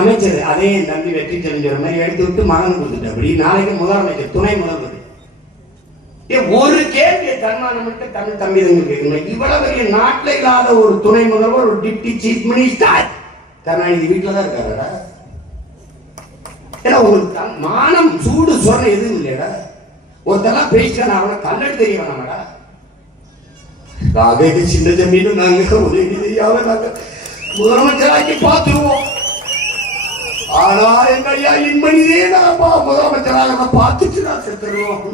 அமைச்சர் அதே என் தம்பி வெற்றி தெரிஞ்ச மாதிரி எடுத்து விட்டு மகன் கொடுத்துட்டு அப்படி நாளைக்கு முதலமைச்சர் துணை முதல்வர். ஒரு கேள்வியை தன்மானமிட்டு தமிழ் தம்பிதங்கள் கேட்கணும். இவ்வளவு பெரிய நாட்டில் இல்லாத ஒரு துணை முதல்வர், ஒரு டிப்டி சீஃப் மினிஸ்டர் கருணாநிதி வீட்டில் தான் இருக்காருடா. ஏன்னா உங்களுக்கு மானம் சூடு சொன்ன எதுவும் இல்லையடா. ஒருத்தெல்லாம் பேசிட்டா அவனை கல்லெடு தெரிய வேணாமடா. சின்ன ஜமீன் நாங்க உதவியாவ நாங்க முதலமைச்சராக்கி பார்த்துருவோம். ஆனா எங்க ஐயா இன்மணியே நான் முதலமைச்சராக பார்த்துட்டு நான் செத்துருவோம்.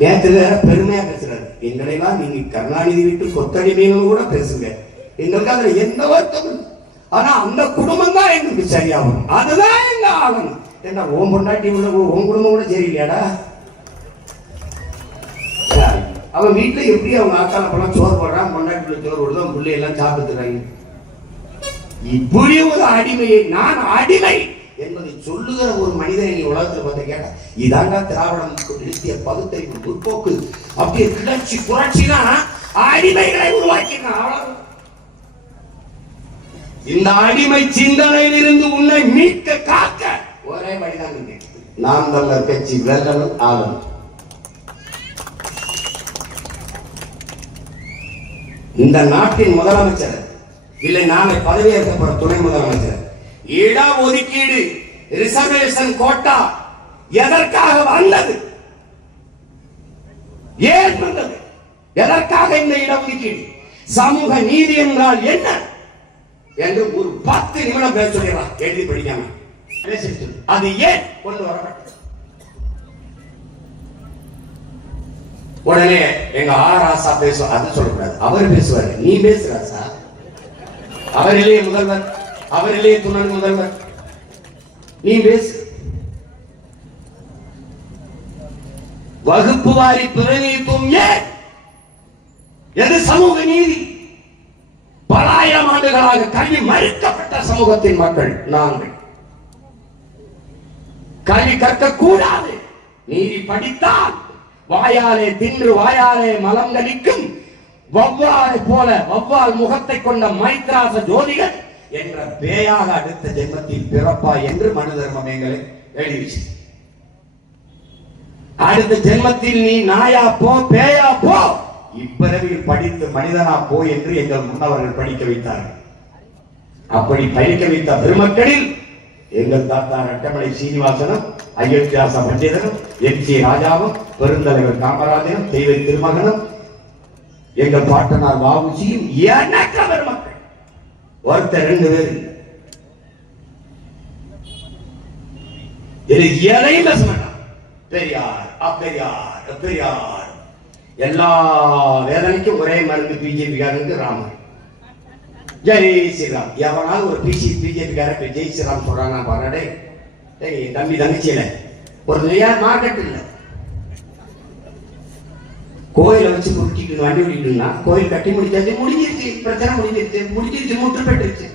நேத்துல பெருமையா பேசுறாரு. எங்களெல்லாம் நீங்க கருணாநிதி வீட்டு கொத்தடிமைகள் கூட பேசுங்க, எங்களுக்கு அதுல எந்த வருத்தம். ஆனா அந்த குடும்பம் தான் எங்களுக்கு சரியாகும், அதுதான் எங்க ஆகணும். ஏன்னா ஓம் பொண்டாட்டி உள்ள உன் குடும்பம் கூட சரியில்லையாடா. அவன் வீட்டுல எப்படி அவங்க ஆக்கால பழம் சோறு போடுறான், பொண்டாட்டில சோறு போடுறோம், பிள்ளை எல்லாம் சாப்பிட்டுறாங்க. இப்படி ஒரு அடிமையை நான் அடிமை என்பதை சொல்லுகிற ஒரு மனிதனை நீ உலகத்தில் பார்த்த கேட்டா இதாண்டா திராவிடம் நிறுத்திய பகுத்தறிவு முற்போக்கு. அப்படியே கிளர்ச்சி புரட்சினா அடிமைகளை உருவாக்கினான். இந்த அடிமை சிந்தனையில் இருந்து உன்னை மீட்க காக்க ஒரே வழிதான் நாம் தமிழர் கட்சி வெல்லணும் ஆகணும். இந்த நாட்டின் முதலமைச்சர் இல்லை நாளை பதவியேற்கப்படும் துணை முதலமைச்சர் இட ஒதுக்கீடு ரிசர்வேஷன் கோட்டா எதற்காக வந்தது, ஏன் வந்தது, எதற்காக இந்த இட ஒதுக்கீடு, சமூக நீதி என்றால் என்ன என்று ஒரு 10 நிமிடம் பேச சொல்லிடலாம். கேள்வி படிக்காம அது ஏன் கொண்டு வரப்பட்டது. உடனே எங்க ஆராசா பேசுவார், அது சொல்லக்கூடாது, அவர் பேசுவாரு, நீ பேசுறாசா, அவரிலே முதல்வர், அவரிலே துணை முதல்வர், நீ பேசு. வகுப்பு வாரி பிரதிநிதித்துவம் ஏன், எது சமூக நீதி. பல ஆயிரம் ஆண்டுகளாக கல்வி மறுக்கப்பட்ட சமூகத்தின் மக்கள் நாங்கள். கல்வி கற்க கூடாது, நீதி படித்தால் வாயாலே தின்று வாயாலே மலம் கழிக்கும் வவ்வாலை போல வவ்வால் முகத்தை கொண்ட மைத்ராச ஜோதிகள் என்ற பேயாக அடுத்த ஜென்மத்தில் பிறப்பா என்று மனு தர்மம் எங்களை எழுதிச்சு. அடுத்த ஜென்மத்தில் நீ நாயா போ பேயா போ, இப்பிறவில் படித்து மனிதனா போ என்று எங்கள் முன்னவர்கள் படிக்க வைத்தார்கள். அப்படி படிக்க வைத்த பெருமக்களில் எங்கள் தாத்தா ரட்டமலை சீனிவாசனும், அயோத்தியாச பண்டிதனும், எம்.சி. ராஜாவும், பெருந்தலைவர் காமராஜனும், தெய்வ திருமகனும், எங்கள் பாட்டனார் வாவுசியும் எண்ணற்ற பெருமக்கள். ஒருத்தர் 2 பேர் எதையும் பேச மாட்டான். பெரியார் அப்பெரியார் பெரியார், எல்லா வேதனைக்கும் ஒரே மருந்து பிஜேபி காரனுக்கு ராமர். ஜெய் ஸ்ரீராம். எவனாலும் ஒரு பிஜேபி காரன் ஜெய் ஸ்ரீராம் சொல்றாங்க பாருடே. தம்பி தங்கச்சியில ஒரு யார் மார்க்கெட் இல்ல, கோயிலை வச்சு முடிச்சுட்டு வண்டி ஓடிட்டுனா கோயில் கட்டி முடிச்சாச்சு, முடிஞ்சிருச்சு, பிரச்சனை முடிஞ்சிருச்சு, முற்று பெற்றுச்சு.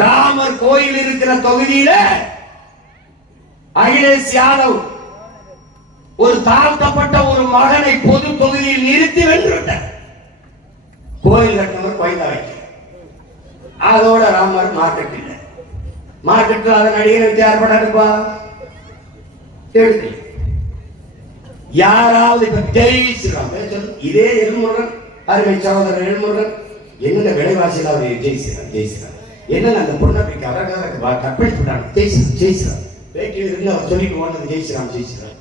ராமர் கோயில் இருக்கிற தொகுதியில அகிலேஷ் யாதவ் ஒரு தாழ்த்தப்பட்ட ஒரு மகனை பொது தொகுதியில் நிறுத்தி வென்றுவிட்டார். கோயில் கட்டினவர் கோயில் வைக்க, அதோட ராமர் மார்க்கெட் இல்லை. மார்க்கெட்டில் அதை நடிகரை வச்சு ஏற்படாதுப்பா எடுத்து யாராவது இப்ப ஜெய் ஸ்ரீராம் இதே எழுமுருகன், அருமை சகோதரர் எழுமுருகன் என்னென்ன விலைவாசியில் அவர் ஜெய் ஸ்ரீராம் ஜெய் ஸ்ரீராம் என்னென்ன அந்த பொண்ணை கற்பழிச்சு விட்டாங்க. ஜெய் ஸ்ரீராம் ஜெய் ஸ்ரீராம் பேட்டியில் இருந்து அவர் சொல்லிட்டு ஓடுறது ஜெய் ஸ்ரீராம் ஜெய் ஸ்ரீராம்.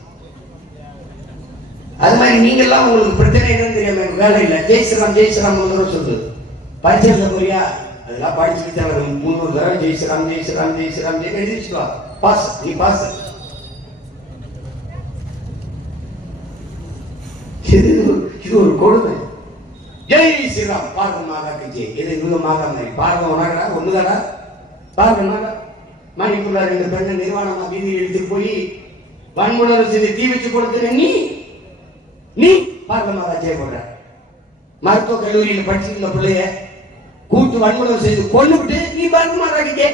அது மாதிரி நீங்க எல்லாம் உங்களுக்கு பிரச்சனை என்னன்னு தெரியாம வேலை இல்லை, ஜெய் ஸ்ரீராம் ஜெய் ஸ்ரீராம் சொல்லுது. பரிச்சை போறியா, அதெல்லாம் படிச்சுட்டு 300 தடவை ஜெய் ஸ்ரீராம் ஜெய் ஸ்ரீராம் ஜெய் ஸ்ரீராம் ஜெய் எழுதிச்சுவா, பாஸ் நீ பாஸ். இது ஒரு கொடுமை. ஜெய் ஸ்ரீராம் பாரத மாதா கட்சி, இது இவங்க மாதா மாதிரி பாரதம் உணர்றா ஒண்ணுதாடா. பாரத மாதா மணிக்குள்ள 2 பெண்ணை நிர்வாணமா வீதியில் எடுத்துட்டு போய் வன்முறை செய்து தீ வச்சு கொடுத்துற நீ பாரத மாதா செய்யப்படுற. மருத்துவ கல்லூரியில் படிச்சிருந்த பிள்ளைய கூட்டு வன்முறை செய்து கொண்டுவிட்டு நீ பாரத மாதா கட்சி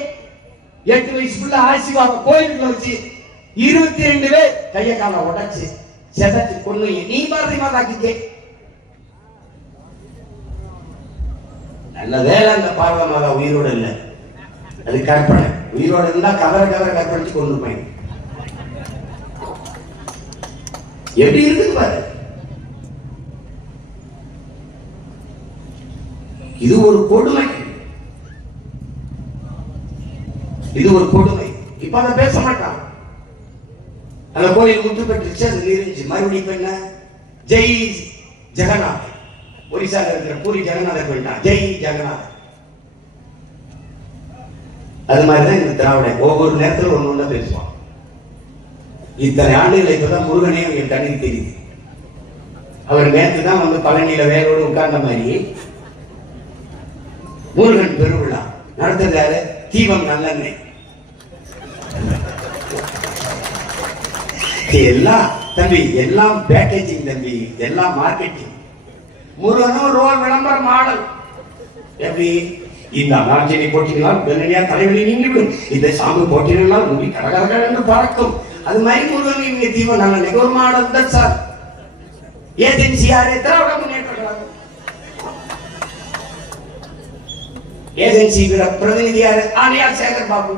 8 வயசு பிள்ளை ஆசிவாக கோயிலுக்குள்ள வச்சு 22 பேர் கைய கால உடைச்சு செதச்சு கொண்டு நீ பாரதி மாதா கட்சி. நல்ல வேலை அந்த பார்வதி மாதா உயிரோடு இல்லை, அது கற்பனை. உயிரோடு இருந்தா கவர கற்பழிச்சு கொண்டு போய் எப்படி இருக்குது பாரு. இது ஒரு கொடுமை, இது ஒரு கொடுமை. இப்ப அதை பேச மாட்டான். அந்த கோயில் முற்று பெற்றுச்சு, அது நீரிஞ்சு. மறுபடியும் என்ன, ஜெய் ஜெகநாத், ஒரிசால இருக்கிற பூரி ஜெகநாதர் போயிட்டான், ஜெய் ஜெகநாத். அது மாதிரிதான் இந்த திராவிட ஒவ்வொரு நேரத்தில் ஒண்ணு ஒண்ணு பேசுவான். இத்தனை ஆண்டுகள் இப்பதான் முருகனே என் கண்ணுக்கு தெரியுது. அவர் நேற்று தான் வந்து பழனியில வேரோடு உட்கார்ந்த மாதிரி முருகன் பெருவிழா நடத்தது யாரு? தீபம் நல்லெண்ணெய். எல்லாம் தம்பி, எல்லாம் பேக்கேஜிங் தம்பி, எல்லாம் மார்க்கெட்டிங். முருகனும் ரோல் விளம்பர மாடல். எப்படி இந்த நாஞ்சினை போட்டினால் வெள்ளனியா தலைவலி நீங்கிவிடும், இந்த சாம்பு போட்டினால் முடி கடகரகர் என்று பறக்கும். அது மாதிரி முருகன் இங்க தீபம் நல்லெண்ணெய் ஒரு மாடல் தான் சார். ஏஜென்சி யாரு? திராவிட முன்னேற்ற கழகம். ஏஜென்சி பிரதிநிதி யாரு? ஆணையார் சேகர் பாபு.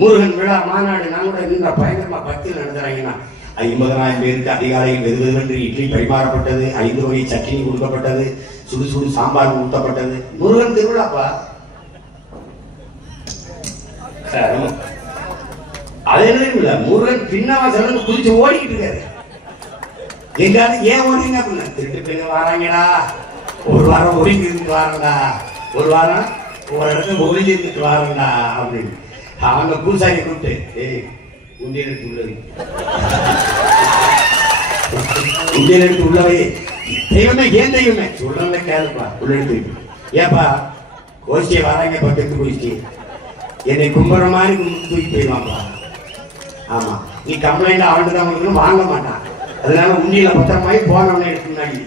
முருகன் விழா மாநாடு நான் கூட நின்ற பயங்கரமா பக்தியில் நடத்துறாங்கன்னா 50,000 பேருக்கு அதிகாலையில் வெறுவென்று இட்லி பரிமாறப்பட்டது, 5 வகை சட்னி கொடுக்கப்பட்டது, சுடு சுடு சாம்பார் ஊட்டப்பட்டது. முருகன் திருவிழாப்பா. அது என்ன, முருகன் பின்னவாசல் குதிச்சு ஓடிக்கிட்டு இருக்காரு. எங்காவது ஏன் ஓடுங்க அப்படின்னா, திருட்டு பெண்ணு வராங்கடா, ஒரு வாரம் ஒழுங்கி இருந்துட்டு வாரண்டா, ஒரு வாரம் ஒரு இடத்துல ஒழுங்கி இருந்துட்டு வாரண்டா அப்படின்னு அவங்க பூசாரி கூப்பிட்டு, ஏய் உண்டியல் எடுத்து உள்ளது, உண்டியல் எடுத்து உள்ளவே, தெய்வமே ஏன் தெய்வமே சொல்றத கேளுப்பா, உள்ள எடுத்து. ஏப்பா கோஷ்டியை வராங்க, பக்கத்து கோஷ்டி என்னை கும்புற மாதிரி தூக்கி போயிடுவாப்பா. ஆமா, நீ கம்ப்ளைண்ட் அவன்ட்டு தான் வாங்க மாட்டான். அதனால உண்டியில பத்திரமாயி போனவன எடுத்து முன்னாடி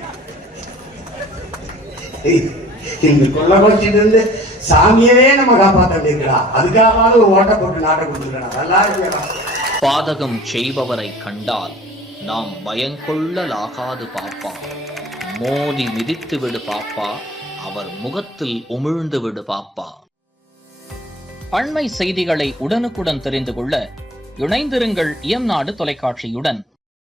இந்த கொள்ள கோஷ்டிட்டு இருந்து சாமியவே நம்ம காப்பாற்ற வேண்டியிருக்கலாம். அதுக்காக ஒரு ஓட்ட போட்டு நாட்டை கொடுத்துருக்கா. நல்லா இருக்கா? பாதகம் செய்பவரை கண்டால் நாம் பயங்கொள்ளலாகாது பாப்பா, மோதி மிதித்து விடு பாப்பா, அவர் முகத்தில் உமிழ்ந்து விடு பாப்பா. அண்மை செய்திகளை உடனுக்குடன் தெரிந்து கொள்ள இணைந்திருங்கள் இயம்நாடு தொலைக்காட்சியுடன்.